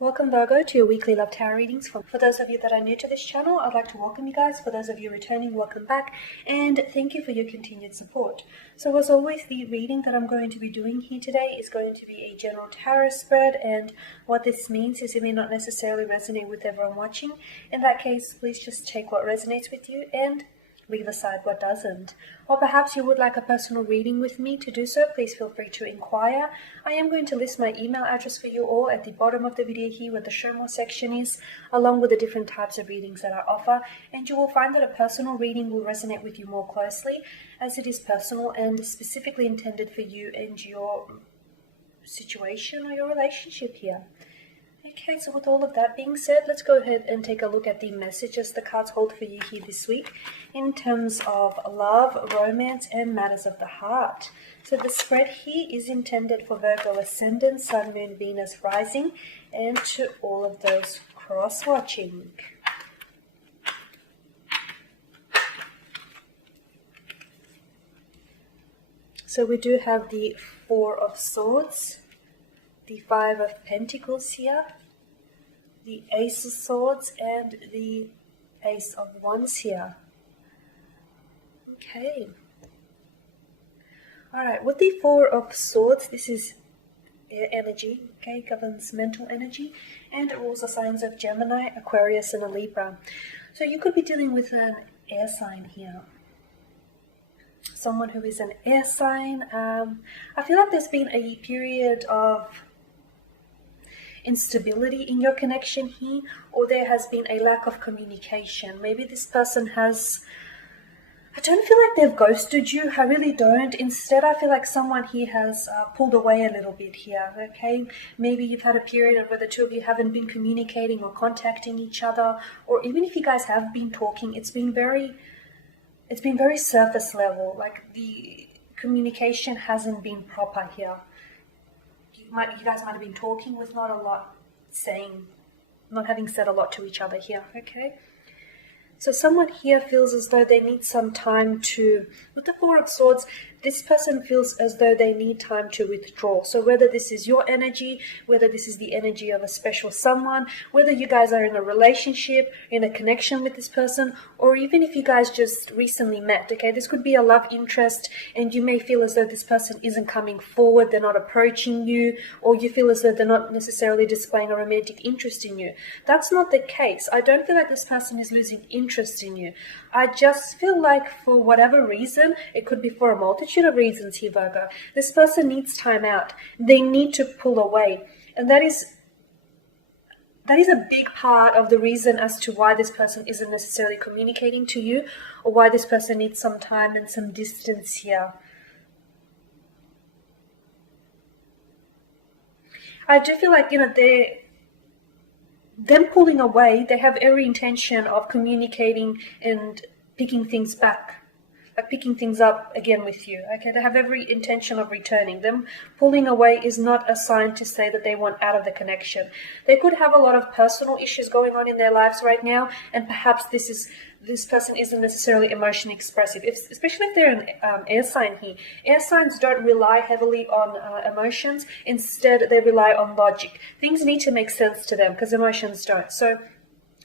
Welcome Virgo to your weekly love tarot readings. For those of you that are new to this channel, I'd like to welcome you guys. For those of you returning, welcome back and thank you for your continued support. So as always, the reading that I'm going to be doing here today is going to be a general tarot spread, and what this means is it may not necessarily resonate with everyone watching. In that case, please just take what resonates with you and leave aside what doesn't. Or perhaps you would like a personal reading with me. To do so, please feel free to inquire. I am going to list my email address for you all at the bottom of the video here where the show more section is, along with the different types of readings that I offer, and you will find that a personal reading will resonate with you more closely as it is personal and specifically intended for you and your situation or your relationship here. Okay, so with all of that being said, let's go ahead and take a look at the messages the cards hold for you here this week in terms of love, romance, and matters of the heart. So the spread here is intended for Virgo Ascendant, Sun, Moon, Venus, Rising, and to all of those cross-watching. So we do have the Four of Swords, the Five of Pentacles here, the Ace of Swords, and the Ace of Wands here. Okay. Alright, with the Four of Swords, this is air energy, okay, governs mental energy, and rules the signs of Gemini, Aquarius, and a Libra. So you could be dealing with an air sign here. Someone who is an air sign. I feel like there's been a period of instability in your connection here, or there has been a lack of communication. Maybe this person has, I don't feel like they've ghosted you, I really don't. Instead, I feel like someone here has pulled away a little bit here, okay? Maybe you've had a period where the two of you haven't been communicating or contacting each other, or even if you guys have been talking, it's been very surface level, like the communication hasn't been proper here. You guys might have been talking with not a lot not having said a lot to each other here, okay? So someone here feels as though they need some time to, with the Four of Swords, this person feels as though they need time to withdraw. So whether this is your energy, whether this is the energy of a special someone, whether you guys are in a relationship, in a connection with this person, or even if you guys just recently met, okay? This could be a love interest and you may feel as though this person isn't coming forward, they're not approaching you, or you feel as though they're not necessarily displaying a romantic interest in you. That's not the case. I don't feel like this person is losing interest in you. I just feel like for whatever reason, it could be for a multitude of reasons here, Virgo, this person needs time out. They need to pull away. And that is a big part of the reason as to why this person isn't necessarily communicating to you, or why this person needs some time and some distance here. I do feel like, them pulling away, they have every intention of communicating and picking things back, like picking things up again with you, okay? They have every intention of returning. Them pulling away is not a sign to say that they want out of the connection. They could have a lot of personal issues going on in their lives right now, and perhaps this person isn't necessarily emotionally expressive, especially if they're an air sign here. Air signs don't rely heavily on emotions. Instead, they rely on logic. Things need to make sense to them because emotions don't. So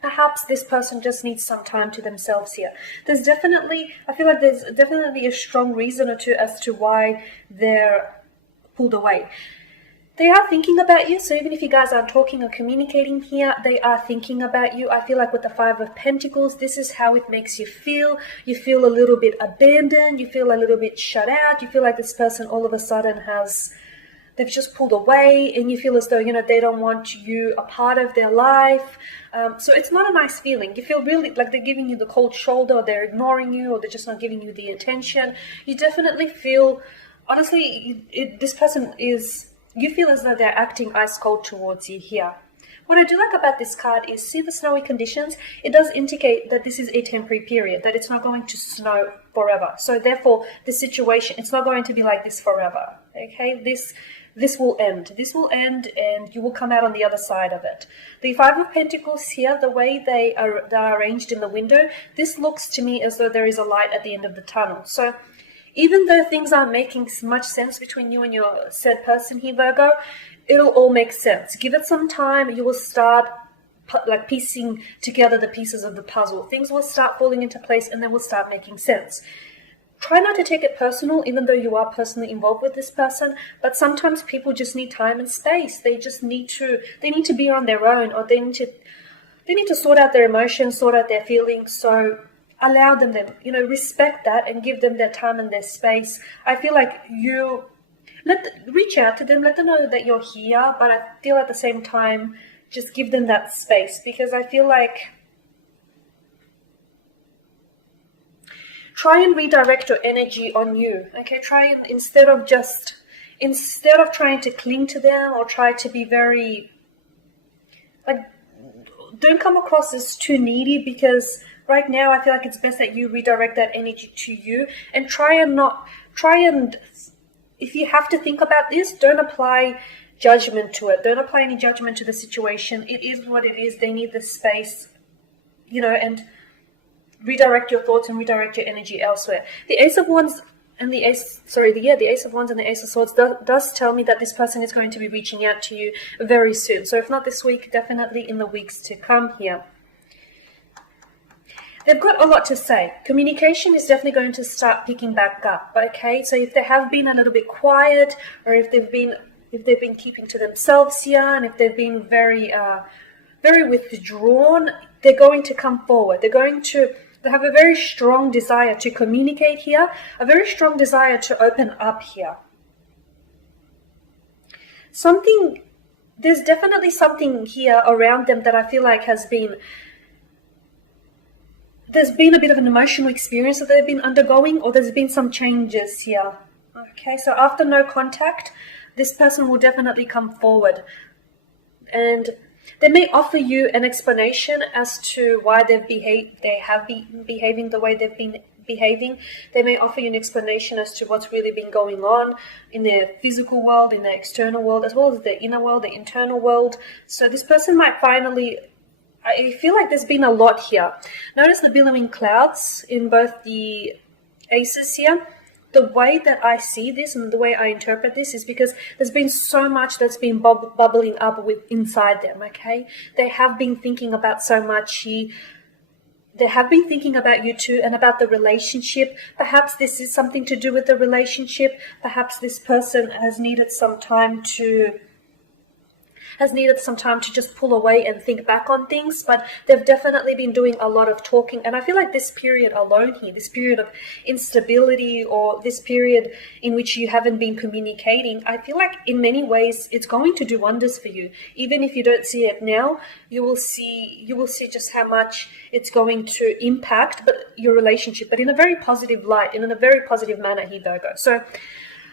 perhaps this person just needs some time to themselves here. I feel like there's definitely a strong reason or two as to why they're pulled away. They are thinking about you, so even if you guys aren't talking or communicating here, they are thinking about you. I feel like with the Five of Pentacles, this is how it makes you feel. You feel a little bit abandoned, you feel a little bit shut out, you feel like this person all of a sudden they've just pulled away, and you feel as though, they don't want you a part of their life. So it's not a nice feeling. You feel really like they're giving you the cold shoulder, or they're ignoring you, or they're just not giving you the attention. You definitely feel, honestly, you feel as though they're acting ice cold towards you here. What I do like about this card is, see the snowy conditions? It does indicate that this is a temporary period, that it's not going to snow forever. So therefore, the situation, it's not going to be like this forever, okay? This will end. This will end and you will come out on the other side of it. The Five of Pentacles here, the way they are arranged in the window, this looks to me as though there is a light at the end of the tunnel. So even though things aren't making much sense between you and your said person here, Virgo, it'll all make sense. Give it some time. You will start like piecing together the pieces of the puzzle. Things will start falling into place and then will start making sense. Try not to take it personal, even though you are personally involved with this person, but sometimes people just need time and space. They need to be on their own, or they need to sort out their emotions, sort out their feelings. So allow them, respect that and give them their time and their space. I feel like you reach out to them, let them know that you're here, but I feel at the same time, just give them that space, because I feel like try and redirect your energy on you. Okay, try and instead of trying to cling to them or try to be very don't come across as too needy, because right now I feel like it's best that you redirect that energy to you, and try and if you have to think about this, don't apply judgment to it. Don't apply any judgment to the situation. It is what it is. They need the space, and redirect your thoughts and redirect your energy elsewhere. The Ace of Wands and the Ace of Wands and the Ace of Swords does tell me that this person is going to be reaching out to you very soon. So if not this week, definitely in the weeks to come here. They've got a lot to say. Communication is definitely going to start picking back up, okay? So if they have been a little bit quiet, or if they've been keeping to themselves here, and if they've been very withdrawn, they're going to come forward. They have a very strong desire to communicate here, a very strong desire to open up here. There's definitely something here around them that I feel like there's been a bit of an emotional experience that they've been undergoing, or there's been some changes here. Okay, so after no contact, this person will definitely come forward, and they may offer you an explanation as to why they have been behaving the way they've been behaving. They may offer you an explanation as to what's really been going on in their physical world, in their external world, as well as their inner world, their internal world. So this person might finally, I feel like there's been a lot here. Notice the billowing clouds in both the aces here. The way that I see this and the way I interpret this is because there's been so much that's been bubbling up inside them, okay? They have been thinking about so much. They have been thinking about you too, and about the relationship. Perhaps this is something to do with the relationship. Perhaps this person has needed some time to just pull away and think back on things, but they've definitely been doing a lot of talking. And I feel like this period alone here, this period of instability, or this period in which you haven't been communicating, I feel like in many ways it's going to do wonders for you. Even if you don't see it now, you will see just how much it's going to impact your relationship, but in a very positive light, and in a very positive manner here, Virgo. So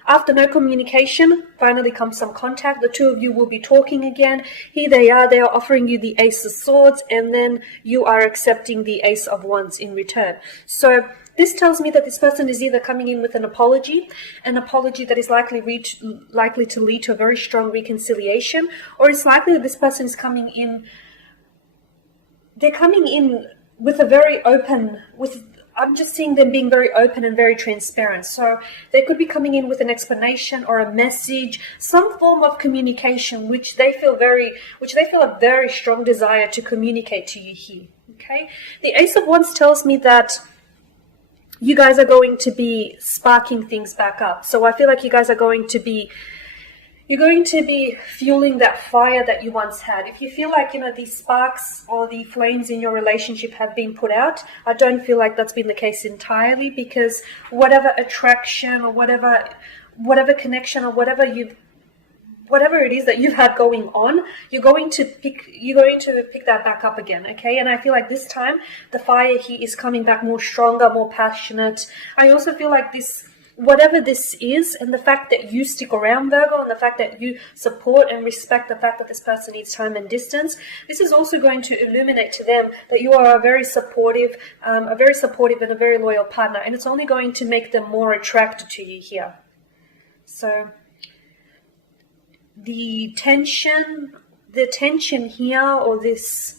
after no communication, finally comes some contact. The two of you will be talking again. Here they are offering you the Ace of Swords, and then you are accepting the Ace of Wands in return. So this tells me that this person is either coming in with an apology that is likely to lead to a very strong reconciliation, or it's likely that this person is coming in with a very open, I'm just seeing them being very open and very transparent. So they could be coming in with an explanation or a message, some form of communication, which they feel a very strong desire to communicate to you here. Okay. The Ace of Wands tells me that you guys are going to be sparking things back up. So I feel like you guys are going to be fueling that fire that you once had. If you feel like, these sparks or the flames in your relationship have been put out, I don't feel like that's been the case entirely, because whatever attraction or whatever connection or whatever it is that you've had going on, you're going to pick that back up again, okay? And I feel like this time the fire here is coming back more stronger, more passionate. I also feel like whatever this is, and the fact that you stick around, Virgo, and the fact that you support and respect the fact that this person needs time and distance, this is also going to illuminate to them that you are a very supportive and a very loyal partner, and it's only going to make them more attracted to you here. So the tension here, or this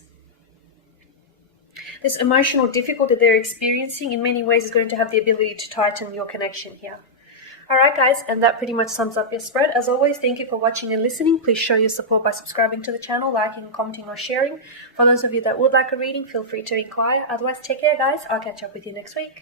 emotional difficulty they're experiencing, in many ways is going to have the ability to tighten your connection here. Alright guys, and that pretty much sums up your spread. As always, thank you for watching and listening. Please show your support by subscribing to the channel, liking, commenting or sharing. For those of you that would like a reading, feel free to inquire. Otherwise, take care guys. I'll catch up with you next week.